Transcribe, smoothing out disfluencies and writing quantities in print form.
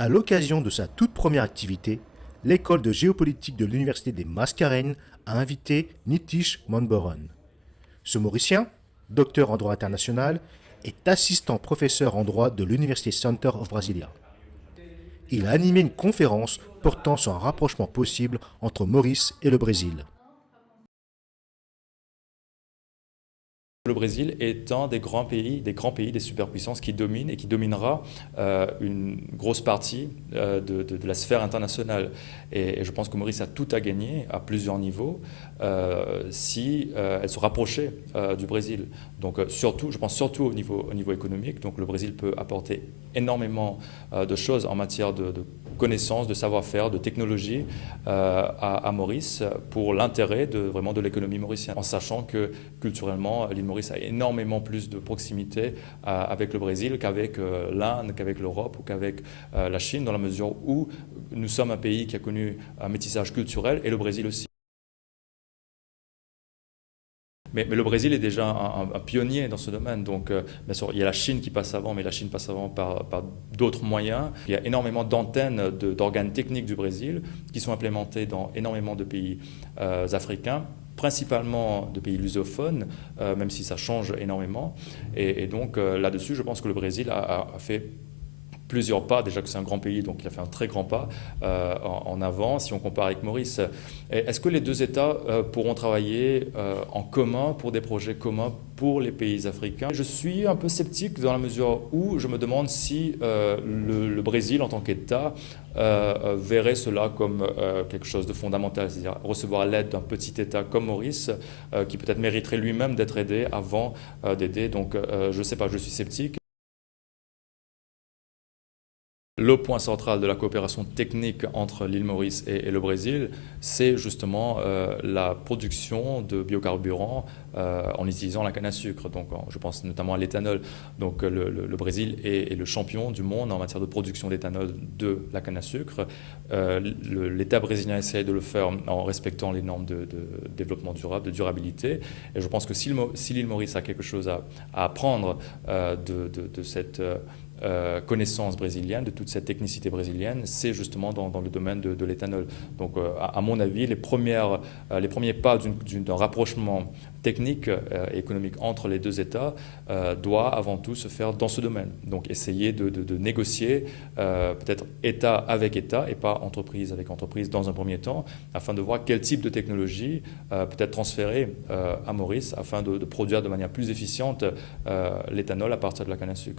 À l'occasion de sa toute première activité, l'école de géopolitique de l'Université des Mascarenhas a invité Nitish Manmohan. Ce Mauricien, docteur en droit international, est assistant professeur en droit de l'Université Center of Brasilia. Il a animé une conférence portant sur un rapprochement possible entre Maurice et le Brésil. Le Brésil est un des grands pays, des superpuissances qui domine et qui dominera une grosse partie de la sphère internationale. Et je pense que Maurice a tout à gagner à plusieurs niveaux si elle se rapprochait du Brésil. Donc surtout, je pense surtout au niveau économique. Donc le Brésil peut apporter énormément de choses en matière de connaissances, de savoir-faire, de technologie à Maurice pour l'intérêt vraiment de l'économie mauricienne, en sachant que culturellement, l'île Maurice a énormément plus de proximité avec le Brésil qu'avec l'Inde, qu'avec l'Europe ou qu'avec la Chine, dans la mesure où nous sommes un pays qui a connu un métissage culturel et le Brésil aussi. Mais le Brésil est déjà un pionnier dans ce domaine. Donc, bien sûr, il y a la Chine qui passe avant, mais la Chine passe avant par d'autres moyens. Il y a énormément d'antennes, d'organes techniques du Brésil qui sont implémentés dans énormément de pays africains, principalement de pays lusophones, même si ça change énormément. Et donc, là-dessus, je pense que le Brésil a fait plusieurs pas, déjà que c'est un grand pays, donc il a fait un très grand pas en avant si on compare avec Maurice. Est-ce que les deux États pourront travailler en commun pour des projets communs pour les pays africains? Je suis un peu sceptique dans la mesure où je me demande si le Brésil en tant qu'État verrait cela comme quelque chose de fondamental, c'est-à-dire recevoir l'aide d'un petit État comme Maurice qui peut-être mériterait lui-même d'être aidé avant d'aider. Donc je ne sais pas, je suis sceptique. Le point central de la coopération technique entre l'île Maurice et le Brésil, c'est justement la production de biocarburants en utilisant la canne à sucre. Donc, je pense notamment à l'éthanol. Donc, le Brésil est le champion du monde en matière de production d'éthanol de la canne à sucre. L'État brésilien essaie de le faire en respectant les normes de développement durable, de durabilité. Et je pense que si l'île Maurice a quelque chose à apprendre de cette connaissance brésilienne, de toute cette technicité brésilienne, c'est justement dans le domaine de l'éthanol. Donc, à mon avis, les premiers pas d'un rapprochement technique et économique entre les deux États doit avant tout se faire dans ce domaine. Donc, essayer de négocier peut-être État avec État et pas entreprise avec entreprise dans un premier temps, afin de voir quel type de technologie peut être transférée à Maurice afin de produire de manière plus efficiente l'éthanol à partir de la canne à sucre.